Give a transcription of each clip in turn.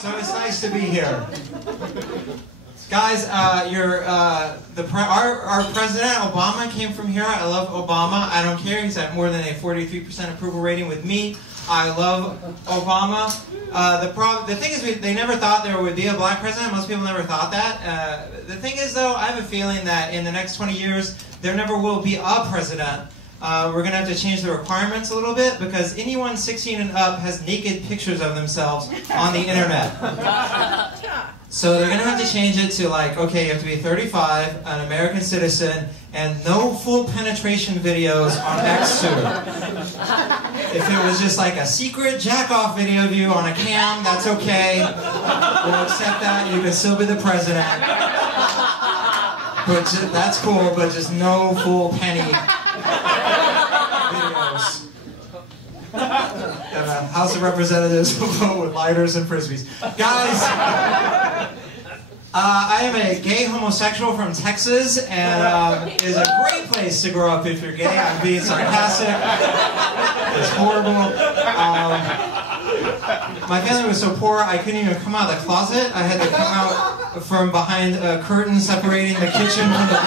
So it's nice to be here. Guys, our President Obama came from here. I love Obama. I don't care. He's at more than a 43% approval rating with me. I love Obama. The thing is, they never thought there would be a black president. Most people never thought that. The thing is, though, I have a feeling that in the next 20 years, there never will be a president. We're going to have to change the requirements a little bit because anyone 16 and up has naked pictures of themselves on the internet. So they're going to have to change it to like, okay, you have to be 35, an American citizen, and no full penetration videos on X2. If it was just like a secret jack-off video of you on a cam, that's okay. We'll accept that. You can still be the president. But that's cool, but just no full penny videos. And the House of Representatives will vote with lighters and frisbees. Guys, I am a gay homosexual from Texas, and it is a great place to grow up if you're gay. I'm being sarcastic. It's horrible. My family was so poor I couldn't even come out of the closet. I had to come out from behind a curtain separating the kitchen from the...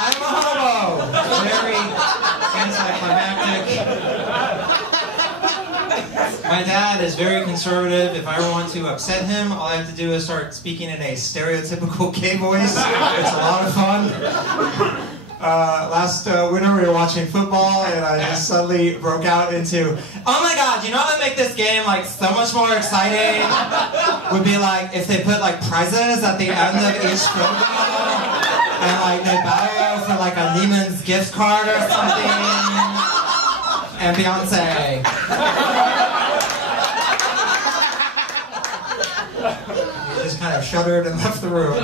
I'm a homo! Very anticlimactic. My dad is very conservative. If I ever want to upset him, all I have to do is start speaking in a stereotypical gay voice. It's a lot of fun. Last winter we were watching football and I just suddenly broke out into, oh my god, you know what would make this game like so much more exciting? Would be like if they put like prizes at the end of each field goal and like they battle for like a Neiman's gift card or something. And Beyonce. He just kind of shuddered and left the room.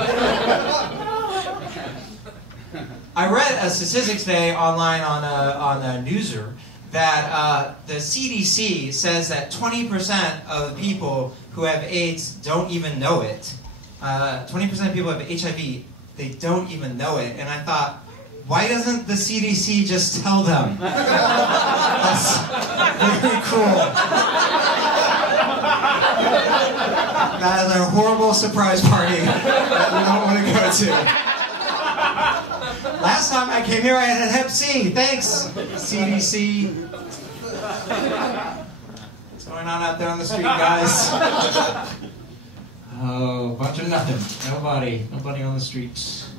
I read a statistics today online on a newser that the CDC says that 20% of people who have AIDS don't even know it. 20% of people who have HIV, they don't even know it. And I thought, why doesn't the CDC just tell them? That's very cool. That is a horrible surprise party that we don't want to go to. Last time I came here, I had Hep C. Thanks, CDC. What's going on out there on the street, guys? Oh, bunch of nothing. Nobody on the streets.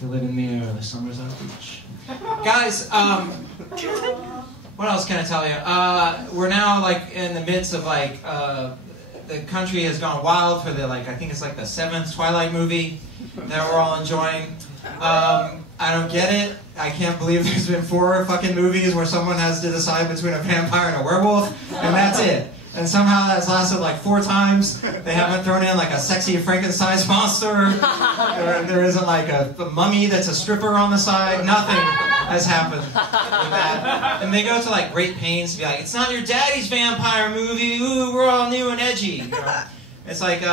Feel it in the air. The summer's outreach. Guys, what else can I tell you? We're now like in the midst of like the country has gone wild for the like I think it's like the 7th Twilight movie that we're all enjoying. I don't get it. I can't believe there's been 4 fucking movies where someone has to decide between a vampire and a werewolf, and that's it. And somehow that's lasted like 4 times. They haven't thrown in like a sexy Frankenstein monster. There isn't like a mummy that's a stripper on the side. Nothing has happened with that. And they go to like great pains to be like, it's not your daddy's vampire movie. Ooh, we're all new and edgy. You know? It's like,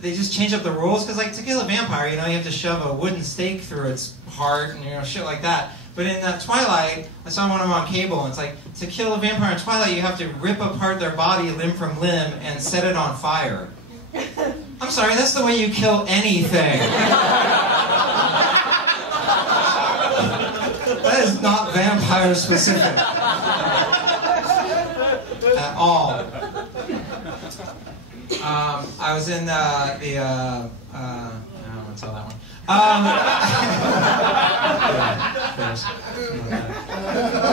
they just change up the rules, because like to kill a vampire, you know, you have to shove a wooden stake through its heart and, you know, shit like that. But in Twilight, I saw one of them on cable, and it's like, to kill a vampire in Twilight, you have to rip apart their body limb from limb and set it on fire. I'm sorry, that's the way you kill anything. That is not vampire specific. At all. I was in I don't want to tell that one.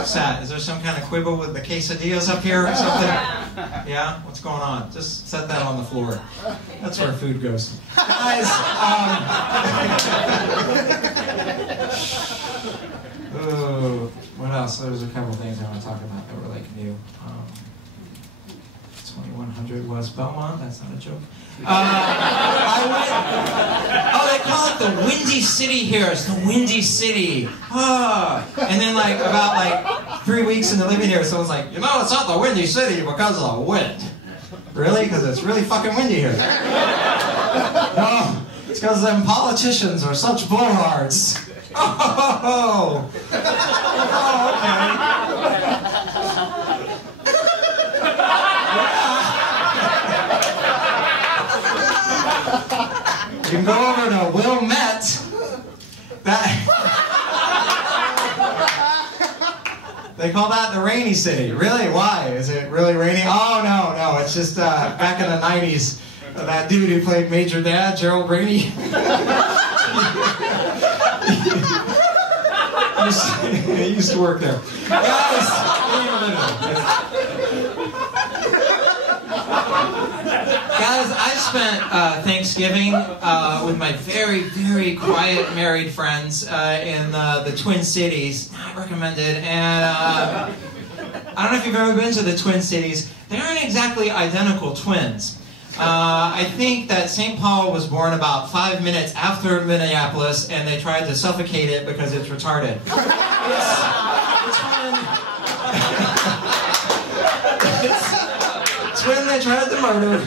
Sad. Is there some kind of quibble with the quesadillas up here or something? Yeah? What's going on? Just set that on the floor. That's where food goes. Guys, ooh, what else? There's a couple things I want to talk about that were like new. 2100 West Belmont, that's not a joke. They call it the Windy City here. It's the Windy City. And then like about like 3 weeks into living here, someone's like, you know, it's not the Windy City because of the wind. Really? Because it's really fucking windy here. No, it's because them politicians are such blowhards. Oh, okay. You can go over to Wilmette. They call that the rainy city. Really? Why? Is it really rainy? Oh, no. It's just back in the 90s, that dude who played Major Dad, Gerald Rainey. He used to work there. Guys, I spent Thanksgiving with my very, very quiet married friends in the Twin Cities. Not recommended. And I don't know if you've ever been to the Twin Cities. They aren't exactly identical twins. I think that St. Paul was born about 5 minutes after Minneapolis, and they tried to suffocate it because it's retarded. It's when they tried to murder.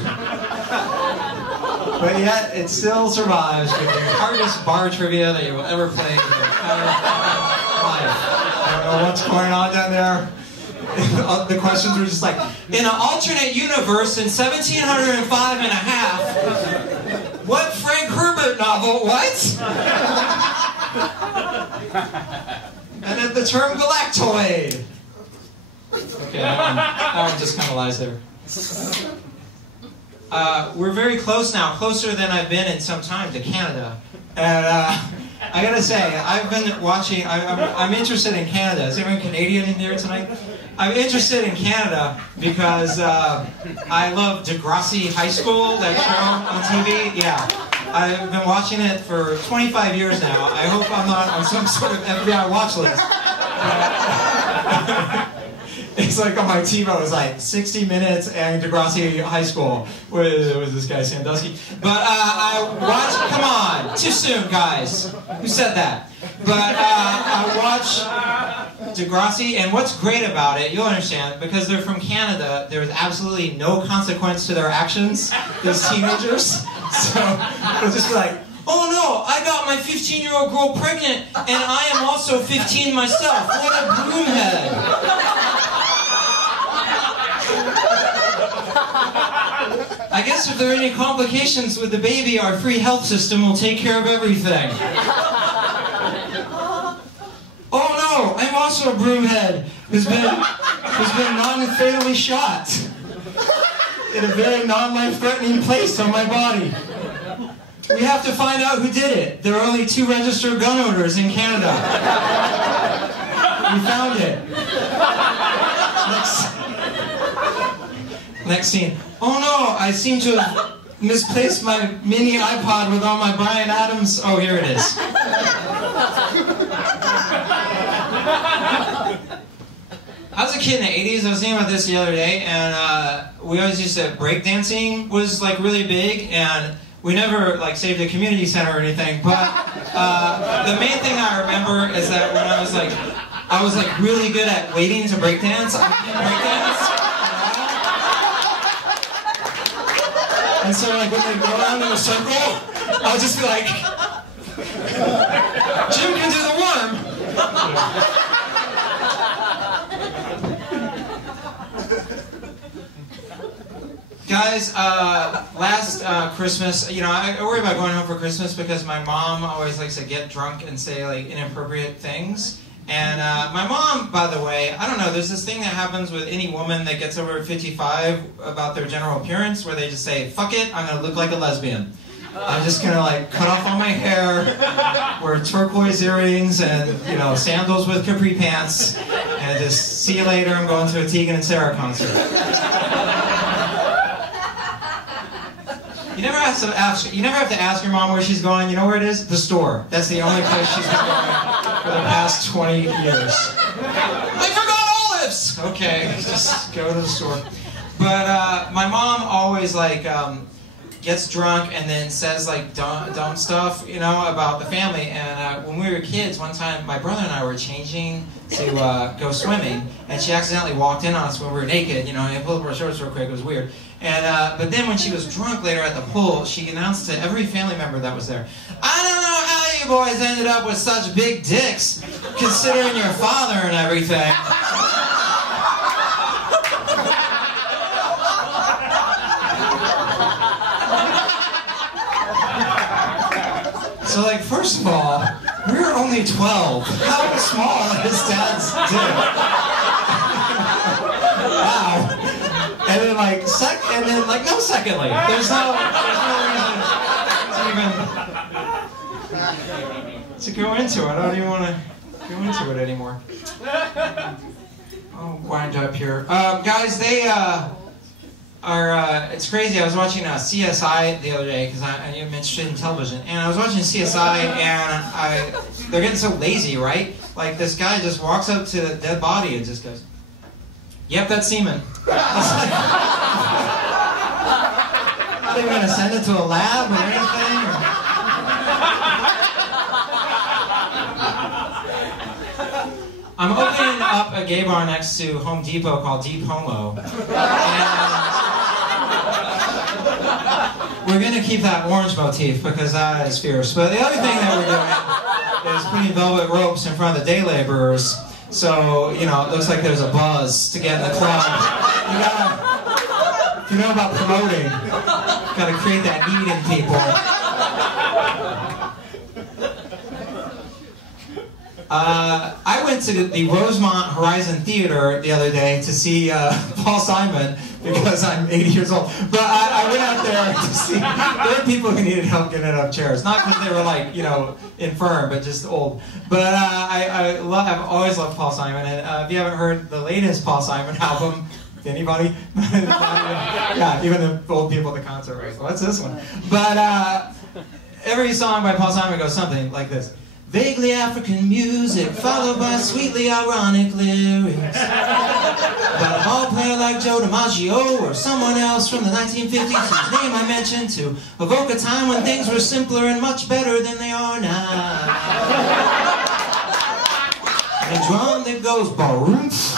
But yet, it still survives with the hardest bar trivia that you will ever play in your entire life. I don't know what's going on down there. The questions were just like, in an alternate universe in 1705 and a half, what Frank Herbert novel, what? And then the term galactoid. Okay, that one just kind of lies there. We're very close now, closer than I've been in some time to Canada. And I gotta say, I've been watching, I'm interested in Canada. Is anyone Canadian in here tonight? I'm interested in Canada because I love Degrassi High School, that show on TV. Yeah, I've been watching it for 25 years now. I hope I'm not on some sort of FBI watch list. It's like on my TiVo, it's like 60 Minutes and Degrassi High School with this guy Sandusky. But I watched, come on, too soon, guys. Who said that? But I watched Degrassi, and what's great about it, you'll understand, because they're from Canada, there's absolutely no consequence to their actions, these teenagers. So they'll just be like, oh no, I got my 15-year-old girl pregnant, and I am also 15 myself. What a broomhead. I guess if there are any complications with the baby, our free health system will take care of everything. Oh no, I'm also a broomhead who's been non-fatally shot in a very non-life-threatening place on my body. We have to find out who did it. There are only 2 registered gun owners in Canada. We found it. Next scene. Oh no, I seem to have misplaced my mini iPod with all my Bryan Adams. Oh, here it is. I was a kid in the 80s. I was thinking about this the other day, and we always used to, breakdancing was like really big, and we never like saved a community center or anything, but the main thing I remember is that when I was like really good at waiting to breakdance. And so like when they go around in a circle, I'll just be like, Jim can do the worm. Guys, last Christmas, you know, I worry about going home for Christmas because my mom always likes to get drunk and say like inappropriate things. And my mom, by the way, I don't know, there's this thing that happens with any woman that gets over 55 about their general appearance where they just say, fuck it, I'm going to look like a lesbian. I'm just going to like cut off all my hair, wear turquoise earrings and, you know, sandals with capri pants, and just see you later, I'm going to a Tegan and Sarah concert. You never have to ask your mom where she's going. You know where it is? The store. That's the only place she's been going for the past 20 years. I forgot olives! Okay, just go to the store. But my mom always like gets drunk and then says like dumb stuff, you know, about the family. And when we were kids, one time my brother and I were changing to go swimming, and she accidentally walked in on us when we were naked, you know, and pulled up our shorts real quick. It was weird. And but then when she was drunk later at the pool, she announced to every family member that was there, I don't know how you boys ended up with such big dicks, considering your father and everything. first of all, we were only 12. How small is Dad's dick? Wow. And then like no secondly. There's no reason to go into it. I don't even want to go into it anymore. I'll wind up here. Guys, they it's crazy. I was watching CSI the other day because I'm interested in television, and I was watching CSI, and they're getting so lazy, right? Like this guy just walks up to the dead body and just goes, "Yep, that's semen." Not even gonna send it to a lab or anything. I'm opening up a gay bar next to Home Depot called Deep Homo. And we're going to keep that orange motif because that is fierce. But the other thing that we're doing is putting velvet ropes in front of the day laborers. So, you know, it looks like there's a buzz to get in the club. If you know about promoting, you got to create that need in people. I went to the Rosemont Horizon Theater the other day to see Paul Simon because I'm 80 years old. But I went out there to see, there were people who needed help getting out of chairs. Not because they were like, you know, infirm, but just old. But I've always loved Paul Simon. And if you haven't heard the latest Paul Simon album, anybody? Yeah, even the old people at the concert were like, what's this one? But every song by Paul Simon goes something like this. Vaguely African music, followed by sweetly ironic lyrics. About a ball player like Joe DiMaggio or someone else from the 1950s whose name I mentioned to evoke a time when things were simpler and much better than they are now. And a drum that goes ba-roomf.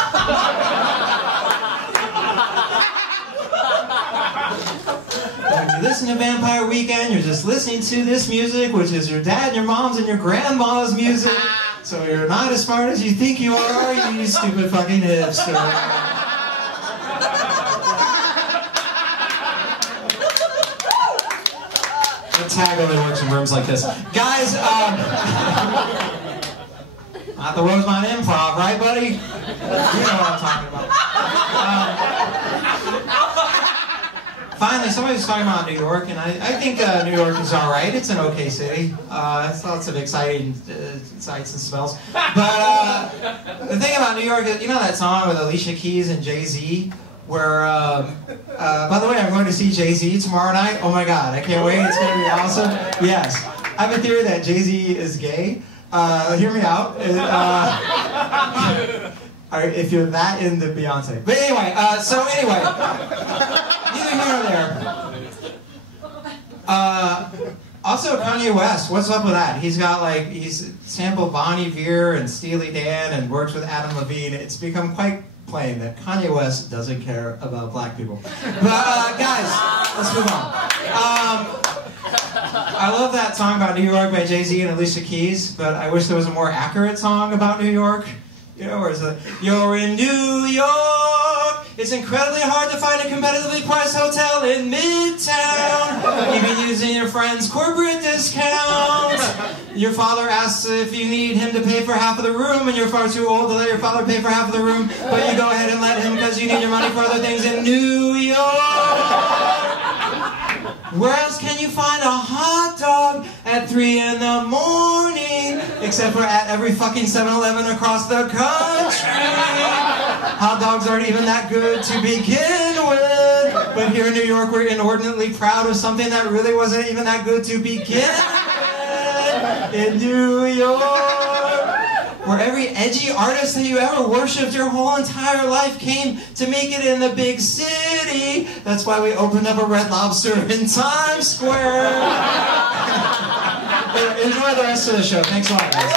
When you listen to Vampire Weekend, you're just listening to this music, which is your dad and your mom's and your grandma's music. So you're not as smart as you think you are, you stupid fucking hipster. The tag only works in rooms like this. Guys, not the Rosemont Improv, right, buddy? You know what I'm talking about. Finally, somebody was talking about New York, and I think New York is all right. It's an okay city. It's lots of exciting sights and smells. But the thing about New York is, you know that song with Alicia Keys and Jay-Z? Where, by the way, I'm going to see Jay-Z tomorrow night. Oh my God, I can't wait. It's going to be awesome. Yes. I have a theory that Jay-Z is gay. Hear me out. If you're that into Beyonce. But anyway, neither here nor there. Also, Kanye West, what's up with that? He's sampled Bon Iver and Steely Dan and works with Adam Levine. It's become quite plain that Kanye West doesn't care about black people. But guys, let's move on. I love that song about New York by Jay-Z and Alicia Keys, but I wish there was a more accurate song about New York. You know, where it's like, you're in New York, it's incredibly hard to find a competitively priced hotel in Midtown. Even using your friend's corporate discount. Your father asks if you need him to pay for half of the room, and you're far too old to let your father pay for half of the room, but you go ahead and let him because you need your money for other things in New York. Where else can you find a hot dog at 3 in the morning? Except for at every fucking 7-Eleven across the country. Hot dogs aren't even that good to begin with. But here in New York, we're inordinately proud of something that really wasn't even that good to begin with. In New York, where every edgy artist that you ever worshipped your whole entire life came to make it in the big city. That's why we opened up a Red Lobster in Times Square. Enjoy the rest of the show. Thanks a lot, guys.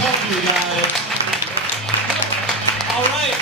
Thank you, guys. All right.